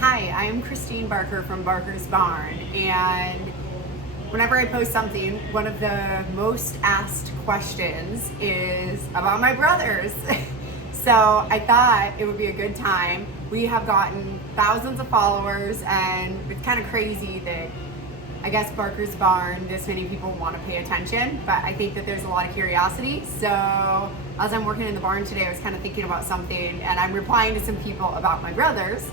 Hi, I'm Christine Barker from Barker's Barn, and whenever I post something, one of the most asked questions is about my brothers. So I thought it would be a good time. We have gotten thousands of followers, and it's kind of crazy that I guess Barker's Barn, this many people want to pay attention, but I think that there's a lot of curiosity. So as I'm working in the barn today, I was kind of thinking about something, and I'm replying to some people about my brothers.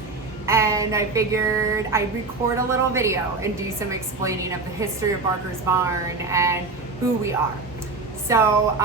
And I figured I'd record a little video and do some explaining of the history of Barker's Barn and who we are. So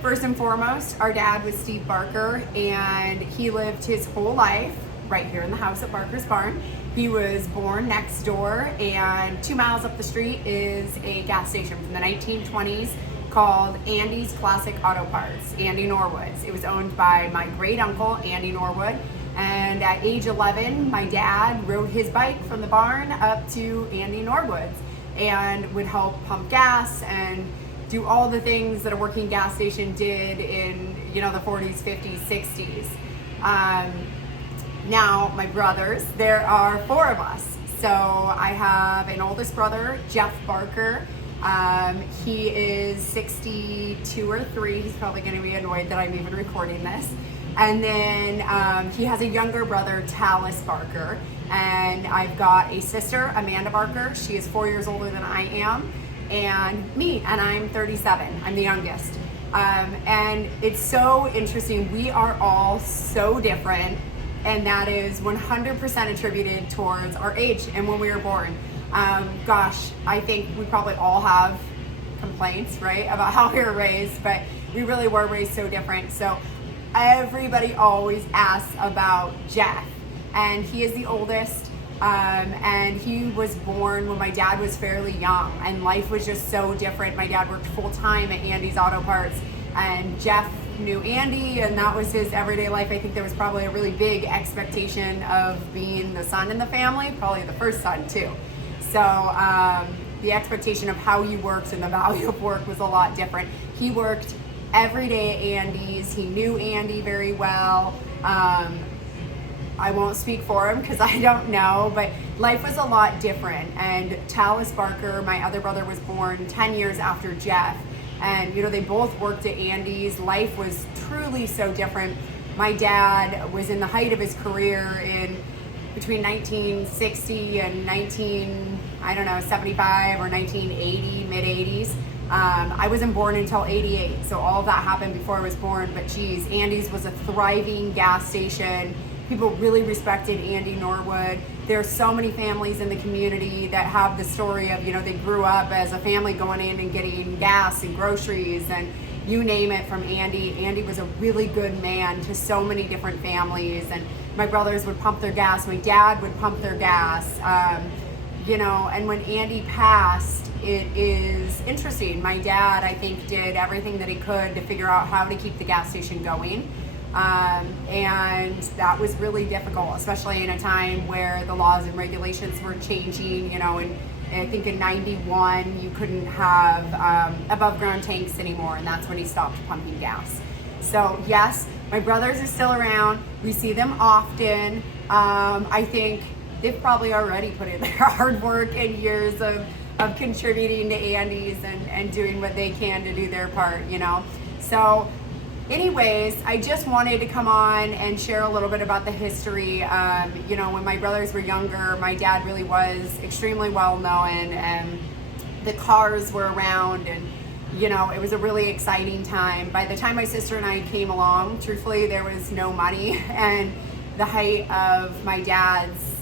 first and foremost, our dad was Steve Barker, and he lived his whole life right here in the house at Barker's Barn. He was born next door, and 2 miles up the street is a gas station from the 1920s called Andy's Classic Auto Parts, Andy Norwood's. It was owned by my great uncle, Andy Norwood. And at age 11, my dad rode his bike from the barn up to Andy Norwood's and would help pump gas and do all the things that a working gas station did in, the 40s, 50s, 60s. Now, my brothers, there are 4 of us. So I have an oldest brother, Jeff Barker. He is 62 or 3. He's probably going to be annoyed that I'm even recording this. And then he has a younger brother, Tallis Barker. And I've got a sister, Amanda Barker. She is 4 years older than I am. And me, and I'm 37. I'm the youngest. And it's so interesting. We are all so different. And that is 100% attributed towards our age and when we were born. I think we probably all have complaints, right, about how we were raised, but we really were raised so different. So everybody always asks about Jeff, and he is the oldest, and he was born when my dad was fairly young, and life was just so different. My dad worked full-time at Andy's Auto Parts, and Jeff knew Andy, and that was his everyday life. I think there was probably a really big expectation of being the son in the family, probably the first son too. So the expectation of how you worked and the value of work was a lot different. He worked every day at Andy's. He knew Andy very well. I won't speak for him because I don't know, but life was a lot different. And Tallis Barker, my other brother, was born 10 years after Jeff. And they both worked at Andy's. Life was truly so different. My dad was in the height of his career in between 1960 and 75 or 1980, mid 80s. I wasn't born until 88, so all of that happened before I was born, but geez, Andy's was a thriving gas station. People really respected Andy Norwood. There are so many families in the community that have the story of, they grew up as a family going in and getting gas and groceries and you name it from Andy. Andy was a really good man to so many different families, and my brothers would pump their gas. My dad would pump their gas. And when Andy passed, it is interesting. My dad, I think, did everything that he could to figure out how to keep the gas station going. And that was really difficult, especially in a time where the laws and regulations were changing, and I think in 91, you couldn't have above ground tanks anymore, and that's when he stopped pumping gas. So yes, my brothers are still around. We see them often. I think they've probably already put in their hard work and years of contributing to Andy's and doing what they can to do their part, So anyways, I just wanted to come on and share a little bit about the history. When my brothers were younger, my dad really was extremely well known, and the cars were around, and it was a really exciting time. By the time my sister and I came along, truthfully, there was no money, and the height of my dad's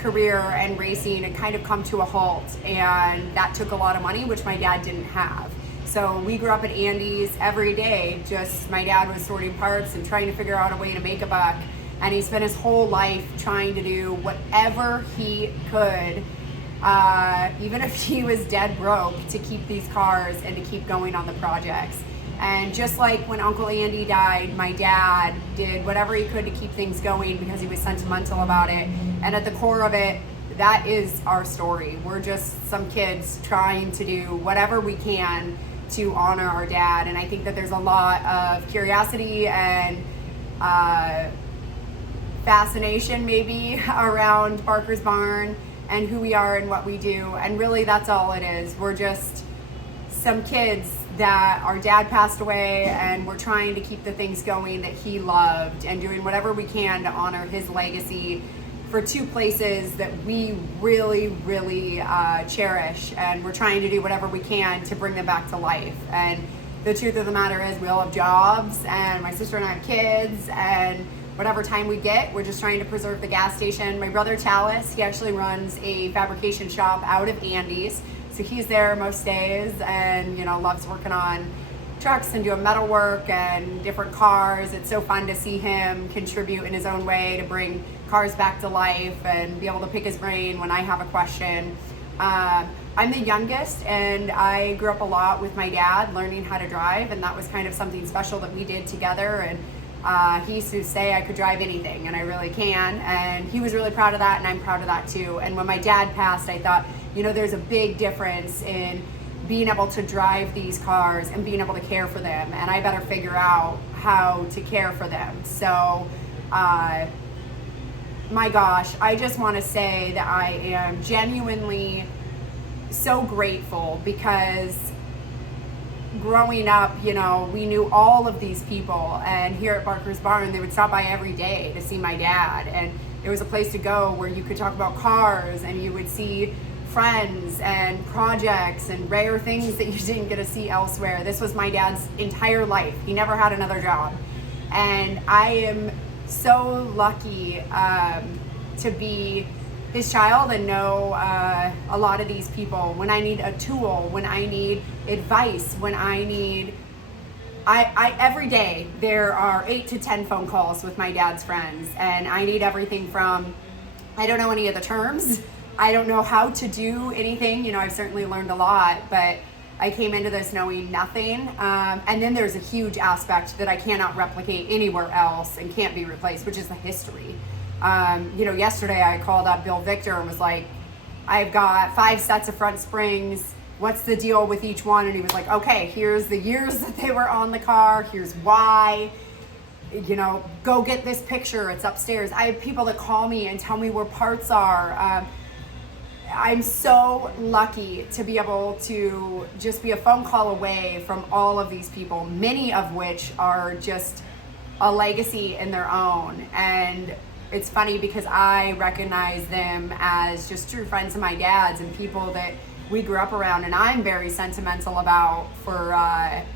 career and racing had kind of come to a halt, and that took a lot of money, which my dad didn't have. So we grew up at Andy's every day. Just my dad was sorting parts and trying to figure out a way to make a buck, and he spent his whole life trying to do whatever he could, even if he was dead broke, to keep these cars and to keep going on the projects. And just like when Uncle Andy died, my dad did whatever he could to keep things going because he was sentimental about it. And at the core of it, that is our story. We're just some kids trying to do whatever we can to honor our dad. And I think that there's a lot of curiosity and fascination maybe around Barker's Barn and who we are and what we do. And really that's all it is. We're just some kids that our dad passed away, and we're trying to keep the things going that he loved and doing whatever we can to honor his legacy for two places that we really, really cherish. And we're trying to do whatever we can to bring them back to life. And the truth of the matter is we all have jobs, and my sister and I have kids, and whatever time we get, we're just trying to preserve the gas station. My brother Talis, he actually runs a fabrication shop out of Andes. So he's there most days and, loves working on trucks and doing metal work and different cars. It's so fun to see him contribute in his own way to bring cars back to life and be able to pick his brain when I have a question. I'm the youngest, and I grew up a lot with my dad learning how to drive, and that was kind of something special that we did together. And he used to say I could drive anything, and I really can. And he was really proud of that, and I'm proud of that too. And when my dad passed, I thought, there's a big difference in being able to drive these cars and being able to care for them, and I better figure out how to care for them. So, my gosh, I just want to say that I am genuinely so grateful, because growing up, we knew all of these people, and here at Barker's Barn, they would stop by every day to see my dad, and there was a place to go where you could talk about cars, and you would see friends and projects and rare things that you didn't get to see elsewhere. This was my dad's entire life. He never had another job, and I am so lucky to be his child and know a lot of these people. When I need a tool, when I need advice, when I need, I every day there are 8 to 10 phone calls with my dad's friends, and I need everything from, I don't know any of the terms, I don't know how to do anything. I've certainly learned a lot, but I came into this knowing nothing. And then there's a huge aspect that I cannot replicate anywhere else and can't be replaced, which is the history. Yesterday I called up Bill Victor and was like, I've got 5 sets of front springs. What's the deal with each one? And he was like, okay, here's the years that they were on the car. Here's why. Go get this picture. It's upstairs. I have people that call me and tell me where parts are. I'm so lucky to be able to just be a phone call away from all of these people, many of which are just a legacy in their own. And it's funny because I recognize them as just true friends of my dad's and people that we grew up around, and I'm very sentimental about for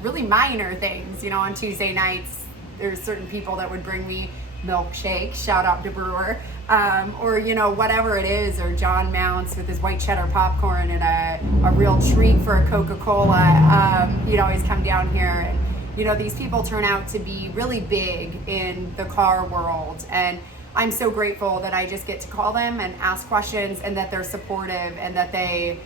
really minor things. On Tuesday nights, there's certain people that would bring me milkshake, shout out to Brewer, or whatever it is, or John Mounts with his white cheddar popcorn and a real treat for a Coca-Cola. He'd always come down here, and these people turn out to be really big in the car world, and I'm so grateful that I just get to call them and ask questions, and that they're supportive and that they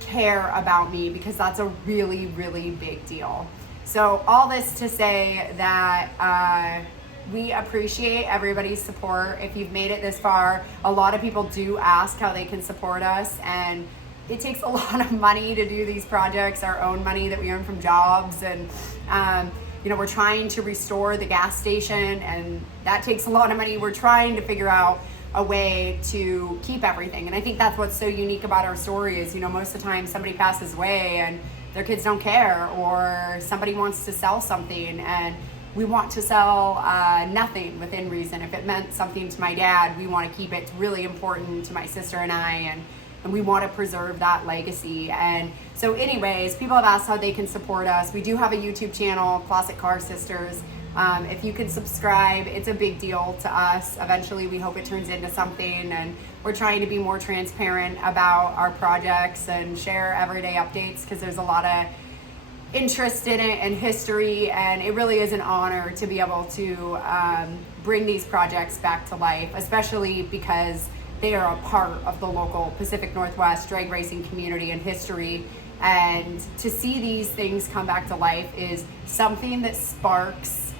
care about me, because that's a really, really big deal. So all this to say that we appreciate everybody's support. If you've made it this far, a lot of people do ask how they can support us, and it takes a lot of money to do these projects, our own money that we earn from jobs, and we're trying to restore the gas station, and that takes a lot of money. We're trying to figure out a way to keep everything, and I think that's what's so unique about our story is, most of the time somebody passes away and their kids don't care, or somebody wants to sell something, and we want to sell nothing within reason. If it meant something to my dad, we want to keep it. It's really important to my sister and I, and we want to preserve that legacy. And so anyways, people have asked how they can support us. We do have a YouTube channel, Classic Car Sisters. If you can subscribe, it's a big deal to us. Eventually, we hope it turns into something, and we're trying to be more transparent about our projects and share everyday updates, because there's a lot of interest in it and history, and it really is an honor to be able to bring these projects back to life, especially because they are a part of the local Pacific Northwest drag racing community and history. And to see these things come back to life is something that sparks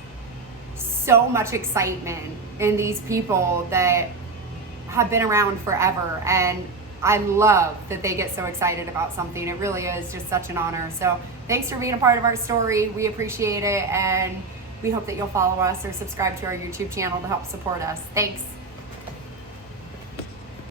so much excitement in these people that have been around forever. And I love that they get so excited about something. It really is just such an honor. So thanks for being a part of our story. We appreciate it. And We hope that you'll follow us or subscribe to our YouTube channel to help support us. Thanks.